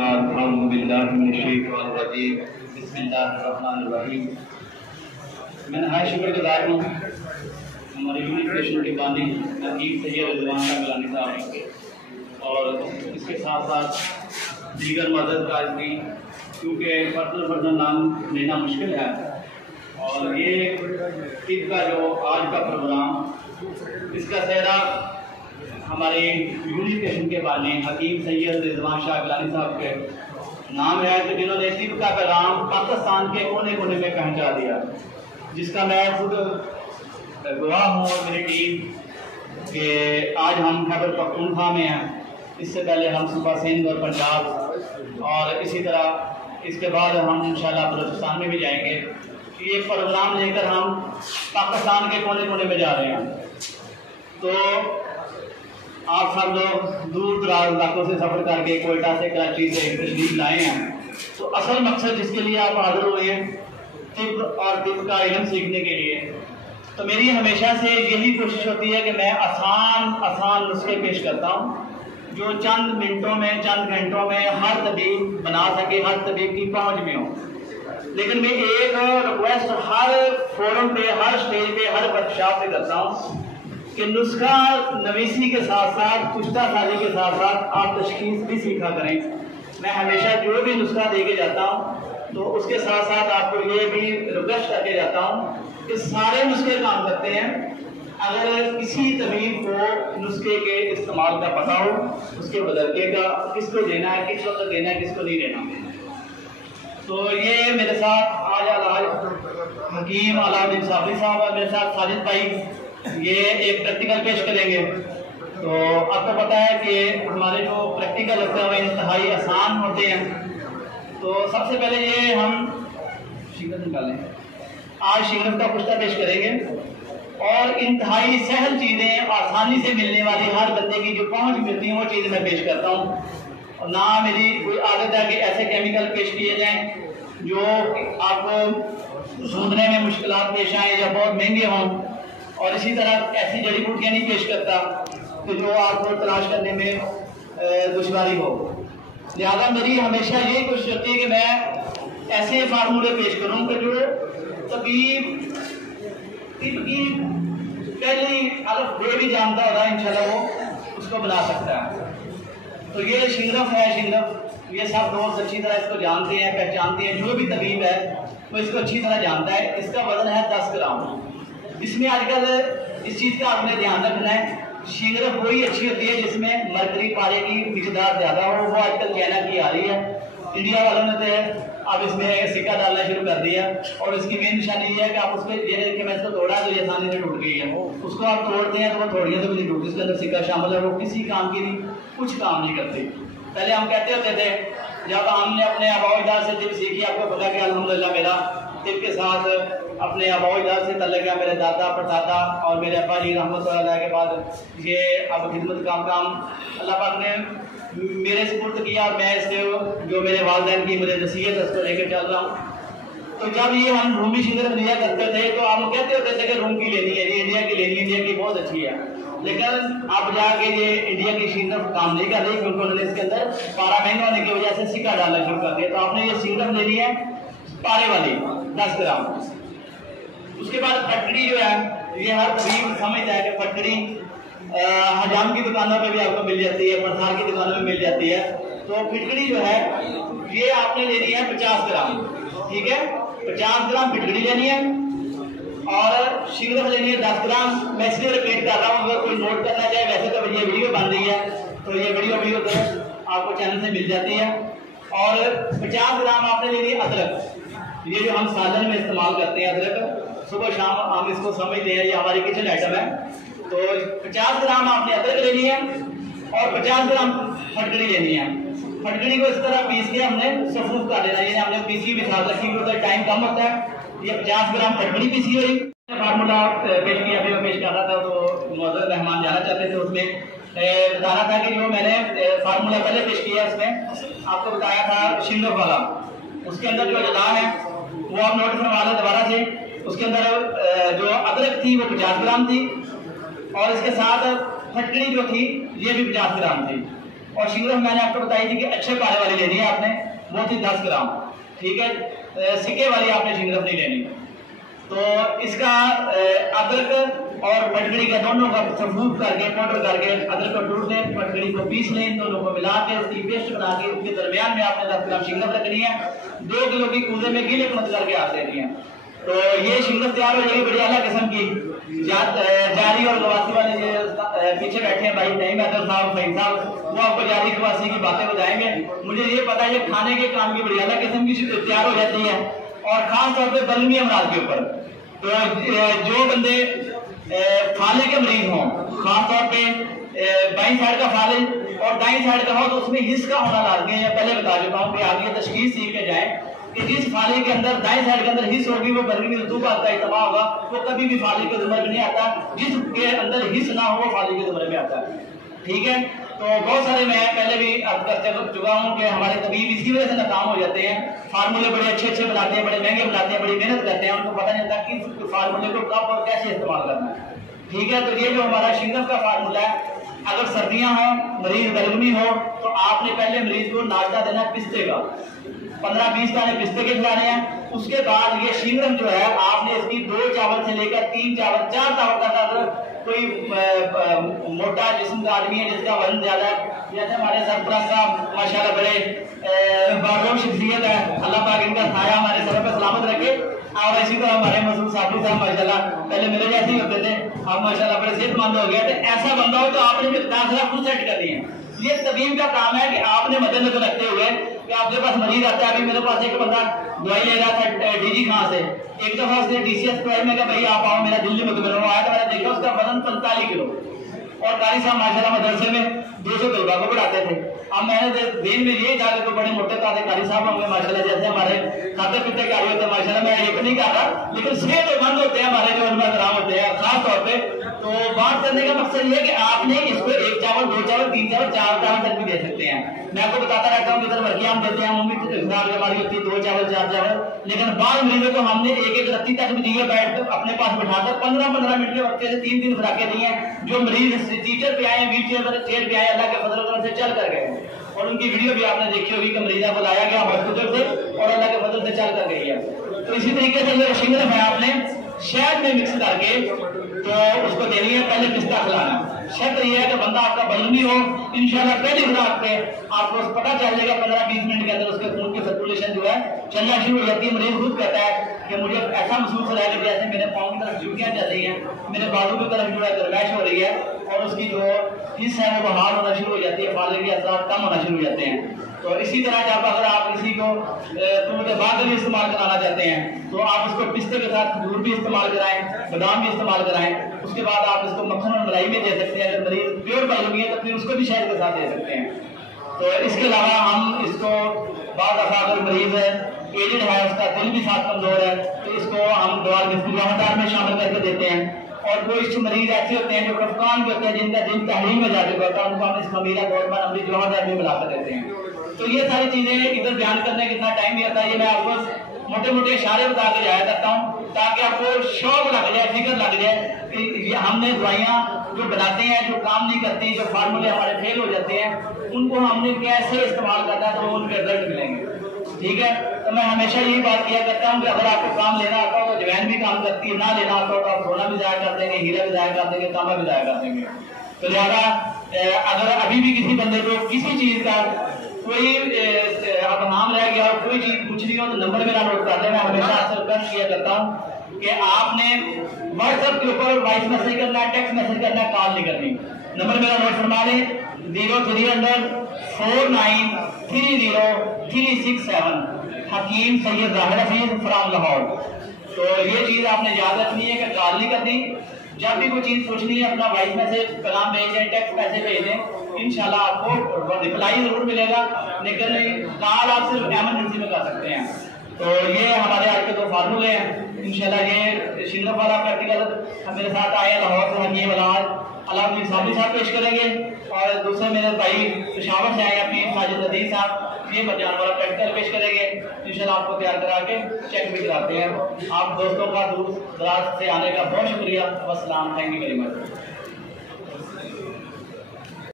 बिस्मिल्लाहिर्रहमानिर्रहीम। मैं नहाय शुक्रगुजार हूँ हमारे यूनिफिकेशन के बानी हकीम सैयद रिजवान शाह गिलानी साहब और इसके साथ साथ दीगर मदद काजरी, क्योंकि पर्सनल नाम लेना मुश्किल है। और ये ईद का जो आज का प्रोग्राम, इसका सेहरा हमारे यूनिफिकेशन के बानी हकीम सैयद रिजवान शाह गिलानी साहब के नाम है, कि जिन्होंने ईद का पैगाम पाकिस्तान के कोने कोने में पहुँचा दिया, जिसका मैं खुद गवाह हूँ और मेरी टीम कि आज हम खैबर पख्तूनख्वा में हैं। इससे पहले हम सुबह सिंध और पंजाब और इसी तरह इसके बाद हम इंशाल्लाह बलूचिस्तान में भी जाएंगे। ये प्रोग्राम लेकर हम पाकिस्तान के कोने कोने में जा रहे हैं। तो आप सब लोग दूर दराज इलाकों से सफ़र करके कोयटा से, कराची से तशरीफ लाए हैं। तो असल मकसद जिसके लिए आप हाजिर हुए हैं, तिब और तिब का इल्म सीखने के लिए। तो मेरी हमेशा से यही कोशिश होती है कि मैं आसान नुस्खे पेश करता हूँ, जो चंद मिनटों में, चंद घंटों में हर तबीब बना सके, हर तबीब की पहुँच में हो। लेकिन मैं एक रिक्वेस्ट हर फोरम पे, हर स्टेज पे, हर वर्कशॉप पे करता हूँ कि नुस्खा नवीसी के साथ साथ, पुश्ता साजी के साथ साथ आप तशखीस भी सीखा करें। मैं हमेशा जो भी नुस्खा दे के जाता हूँ तो उसके साथ साथ आपको ये भी रिक्वेस्ट करके जाता हूँ कि सारे नुस्खे काम करते हैं। अगर किसी तबीब को नुस्खे के इस्तेमाल का पता हो, उसके बदलके का, किसको देना है, किस वक्त देना है, किसको नहीं देना। तो ये मेरे साथ आज हकीम अलाउद्दीन साबरी साहब और मेरे साथ साजिद भाई ये एक प्रैक्टिकल पेश करेंगे। तो आपको पता है कि हमारे जो प्रैक्टिकल होते हैं वो इंतहाई आसान होते हैं। तो सबसे पहले ये हम शिकत निकालें, आज शिकत का पुश्ता पेश करेंगे और इंतहाई सहल चीज़ें, आसानी से मिलने वाली, हर बंदे की जो पहुंच मिलती है वो चीज़ें मैं पेश करता हूँ। और ना मेरी कोई आदत है कि ऐसे केमिकल पेश किए जाएं जो आपको सूंघने में मुश्किलात पेश आए या बहुत महंगे हों। और इसी तरह ऐसी जड़ी बूटियाँ नहीं पेश करता कि जो आपको तलाश करने में दुश्वारी हो। लिहाजा मेरी हमेशा यही कोशिश होती है कि मैं ऐसे फार्मूले पेश करूँ कि जो तबीब की पहली अलग बे भी जानता होता है, इंशाल्लाह वो उसको बना सकता है। तो ये शिंगरफ है, शिंगरफ ये सब दोस्त अच्छी तरह इसको जानते हैं, पहचानते हैं। जो भी तबीब है वो इसको अच्छी तरह जानता है। इसका वजन है 10 ग्राम। इसमें आजकल इस चीज़ का आपने ध्यान रखना है, शिंगरफ वही अच्छी होती है जिसमें मरकरी पारे की मिकदार ज़्यादा हो। वो आजकल चाइना की आ रही है। इंडिया वालों ने तो अब इसमें सिक्का डालना शुरू कर दिया और इसकी मेन निशानी ये है कि आप उसको ये कि मैं इसको तोड़ा तो ये आसानी से टूट गई है। उसको आप तोड़ते हैं तो वो थोड़ियाँ तो भी नहीं टूटती, इसके अंदर सिक्का शामिल है। वो किसी काम की नहीं, कुछ काम नहीं करती। पहले हम कहते होते थे, जब हमने अपने आबाओ-अजदाद से तिब सीखी, आपको पता कि अल्हम्दुलिल्लाह मेरा तिब के साथ अपने आबाओ-अजदाद से तल्लुक़ है। मेरे दादा परदादा और मेरे अब्बा जी रहमतुल्लाह के बाद ये अब खिदमत काम अल्लाह पाक ने मेरे सुपुर्द किया और मैं इससे जो मेरे वालिदैन की मुझे नसीहत है उसको लेकर चल रहा हूँ। तो जब ये हम रूमी शिंगरफ लिया करते थे तो हम कहते होते थे कि रूम की लेनी है, ये इंडिया की लेनी है, इंडिया की बहुत अच्छी है। लेकिन अब जाके ये इंडिया की शिंगरफ काम नहीं कर रही, क्योंकि उन्होंने इसके अंदर पारा महंगा होने की वजह से सिक्का डालना शुरू कर दिया। तो आपने ये शिंगरफ लेनी है पारे वाली 10 ग्राम। उसके बाद फटकड़ी जो है, ये हर तबीब समझता है कि फटकड़ी हजाम की दुकानों पे भी आपको मिल जाती है, प्रसार की दुकानों में मिल जाती है। तो फिटकड़ी जो है ये आपने लेनी है 50 ग्राम। ठीक है, 50 ग्राम फिटकड़ी लेनी है और शिंगरफ लेनी है 10 ग्राम। मैं इसलिए रिपीट कर रहा हूँ, अगर कोई नोट करना चाहे, वैसे तो ये वीडियो बन रही है तो ये वीडियो भी उधर आपको चैनल से मिल जाती है। और 50 ग्राम आपने लेनी है अदरक। ये जो हम सालन में इस्तेमाल करते हैं अदरक, सुबह शाम हम इसको समझते हैं, ये हमारी किचन आइटम है। तो 50 ग्राम आपने अदरक लेनी है और 50 ग्राम फटकड़ी लेनी है। फटकड़ी को इस तरह पीस के हमने सफूफ कर लेना है। ये हमने पीसी भी साथ रखी, क्योंकि टाइम कम होता है। ये 50 ग्राम फटकड़ी पीसी हुई फार्मूला पेश किया, अभी मैं पेश कर रहा था तो मौजूद मेहमान जाना चाहते थे। उसमें बता रहा था कि जो मैंने फार्मूला पहले पेश किया उसमें आपको बताया था शिंगरफ वाला, उसके अंदर जो अजला है वो आप नोट करवा लें दोबारा से। उसके अंदर जो अदरक थी वो 50 ग्राम थी और इसके साथ फटकड़ी जो थी ये भी 50 ग्राम थी। और शिंगरफ मैंने आपको बताई थी कि अच्छे पाले वाली लेनी है आपने, वो थी 10 ग्राम, ठीक है। सिक्के वाली आपने शिंगरफ नहीं लेनी। तो इसका अदरक और फटकड़ी का दोनों का सफूफ करके पाउडर करके अदरक को टूट लें, फटकड़ी को पीस लें, दोनों को मिला के उसकी पेस्ट बना के उसके दरमियान में आपने 10 ग्राम शिंगरफ रखनी है। 2 किलो की कूदे में गीले मत करके आप देनी है। तो ये शिंगरफ तैयार हो जाएगी बड़ी आला किस्म की। जारी और गवासी वाले पीछे बैठे हैं भाई नहीं मैदर साहब फहीम साहब, वो आपको जारी गवासी की बातें बताएंगे। मुझे ये पता है ये खाने के काम की बड़ी आला किस्म की तैयार हो जाती है, और खास तौर पर बलमी अमराज के ऊपर। तो जो बंदे फाले के मरीज हों, खास तौर पे बाईं साइड का फाले और दाईं साइड का हो, तो उसमें हिस्स का होना लाजमी है। पहले बता चुका हूँ कि आप ये तशखीस सीख के जाएं कि जिस फाले के अंदर दाएं साइड के अंदर हिस्स होगी वो बलमी रतूबत का इस्तेमाल होगा, वो कभी भी फाले के जुमरे में नहीं आता। जिसके अंदर हिस्स ना हो वो फाले के जुमरे में आता है, ठीक है। तो बहुत सारे मैं पहले भी अर्ज कर चुका हूँ कि हमारे तबीब इसी वजह से नाकाम हो जाते हैं। फार्मूले बड़े अच्छे अच्छे बनाते हैं, बड़े महंगे बनाते हैं, बड़ी मेहनत करते हैं, उनको पता नहीं होता कि फार्मूले को कब और कैसे इस्तेमाल करना है, ठीक है। तो ये जो हमारा शिंगरफ का फार्मूला है, अगर सर्दियां हो, मरीज गर्मी हो, तो आपने पहले मरीज को नाश्ता देना पिस्ते का, 15-20 दाने पिस्ते के खिलाने हैं। उसके बाद ये शिंगरफ जो है आपने इसकी 2 चावल से लेकर 3 चावल 4 चावल तक, अगर कोई मोटा जिस्म का आदमी है जिसका वजन ज्यादा है, जैसे हमारे सरफराज साहब माशाल्लाह बड़े बारों शख्सियत है, अल्लाह पाक इनका साया हमारे सर पे सलामत रखे। और इसी तरह हमारे मसूद साहब माशाल्लाह पहले मेरे जैसे ही होते थे, अब माशाल्लाह बड़े सेहतमंद हो गए थे। ऐसा बंदा हो तो आपने मिकदार खुद सेट करनी है। ये तबीब का काम है कि आपने मद्देनजर रखते हुए कि आपके पास मरीज आता है। अभी मेरे पास एक बंदा दवाई ले रहा था डीजी खां से, एक दफा उसने डीसीएस प्राइम में कहा भाई आप आओ, मेरा दिल्ली में तो आया तो मैंने देखा उसका वजन 45 किलो, और कारी साहब माशाल्लाह मदरसे में 200 तलबा को पढ़ाते थे। अब मैंने दिन में ये था कि तो बड़े मोटे ताजे कारी साहब होंगे माशाल्लाह, जैसे हमारे खाते पीते कारी होते हैं माशाल्लाह, मैं ये नहीं कर रहा, लेकिन सेहतमंद होते हैं हमारे जो उलमा होते हैं खास तौर पे। तो बात करने का मकसद ये है कि आपने इसको 1 चावल 2 चावल 3 चावल 4 चावल तक भी दे सकते हैं। मैं आपको बताता रहता हूँ किधर वर्की हम देते हैं, मम्मी हमारी होती है 2 चावल 4 चावल, लेकिन बाद मरीजों को हमने 1-1 रत्ती तक भी दिए, बैठ कर अपने पास बिठाकर 15-15 मिनट के वक्त से 3 दिन खुराकें दी हैं। जो मरीज टीचर पे आए, व्हील चेयर पे आए, अल्लाह के फजल से चल कर गए, और उनकी वीडियो भी आपने देखी होगी कि मरीजा को लाया गया हॉस्पिटल से और अल्लाह के फजल से चल कर गई है। तो इसी तरीके से ये शिंगरफ है आपने शहद में मिक्स करके तो उसको देनी है, पहले पिस्ता खिलाना। शर्त ये है कि बंदा आपका बलमी हो, इंशाल्लाह पहली खुराक पे आपको पता चल जाएगा 15-20 मिनट के अंदर उसके खून की सर्कुलेशन जो है चलना शुरू हो जाती है। मरीज खुद कहता है कि मुझे ऐसा महसूस हो रहा है कि जैसे मेरे पाँव की तरफ चुटियां चल रही हैं, मेरे बाजू की तरफ जो है गर्माइश हो रही है, और उसकी जो हिस्सा है वो बहाल होना शुरू हो जाती है, फाले के असर कम होना शुरू हो जाते हैं। तो इसी तरह जब अगर आप किसी को बादल इस्तेमाल कराना चाहते हैं तो आप इसको पिस्ते के साथ खजूर भी इस्तेमाल कराएं, बादाम भी इस्तेमाल कराएं। उसके बाद आप इसको मक्खन और मलाई में दे सकते हैं। अगर मरीज प्योर बलमी है तो फिर उसको भी शहद के साथ दे सकते हैं। तो इसके अलावा हम इसको बाद दफा अगर मरीज एजेड है, उसका दिल भी साथ कमजोर है, तो इसको हम दवा में शामिल करके देते हैं। और कुछ मरीज ऐसे होते हैं जो खफकान के होते हैं, जिनका दिल तहरीम में जा चुका होता है, उनको हम इसका मीरा गौरमान अपनी जवाहर में मिलाकर देते हैं। तो ये सारी चीजें इधर बयान करने कितना टाइम नहीं आता, ये मैं आपको मोटे मोटे इशारे बता के जाया करता हूँ ताकि आपको शौक लग जाए, फिक्र लग जाए कि ये हमने दवाइयाँ जो बनाते हैं जो काम नहीं करती, जो फार्मूले हमारे फेल हो जाते हैं, उनको हमने कैसे इस्तेमाल करना है तो उनके रिजल्ट मिलेंगे। ठीक है, तो मैं हमेशा यही बात किया करता हूँ कि अगर आपको काम लेना आता हो तो जवैन भी काम करती है, ना लेना आता हो तो आप सोना भी जाया कर देंगे, हीरा भी जाया कर देंगे, तांबा भी जाया कर देंगे। तो लिहाजा अगर अभी भी किसी बंदे को किसी चीज का कोई अब नाम रह गया और कोई चीज पूछ रही हो तो नंबर मेरा नोट कर लेना। हमेशा अक्सर दर्ज किया करता हूँ कि आपने व्हाट्सएप के ऊपर वॉइस मैसेज करना है, टेक्स्ट मैसेज करना है, कॉल नहीं करनी। नंबर मेरा नोट फरमा लें 0300493037 हकीम सैयद जाहिर हफीज फ्रॉम लाहौर। तो ये चीज आपने याद रखनी है कि कॉल नहीं करनी। जब भी कोई चीज पूछनी है अपना वॉइस मैसेज कलाम भेजें, टेक्स्ट मैसेज भेजें, इंशाल्लाह आपको रिप्लाई जरूर मिलेगा, लेकिन कॉल आप सिर्फ एमरजेंसी में कर सकते हैं। तो ये हमारे आज के 2 फार्मूले हैं। इंशाल्लाह ये शिंगरफ वाला प्रैक्टिकल मेरे साथ आए लाहौर से हकीम अलाउद्दीन साहब साहब पेश करेंगे, और दूसरे मेरे भाई पेशावर से आए अपनी साजिद अजीज साहब ये बजान वाला प्रैक्टिकल पेश करेंगे। इंशाल्लाह आपको तैयार करा के चेक भी कराते हैं। आप दोस्तों का दूर दराज से आने का बहुत शुक्रिया। वस्सलाम, थैंक यू वेरी मच।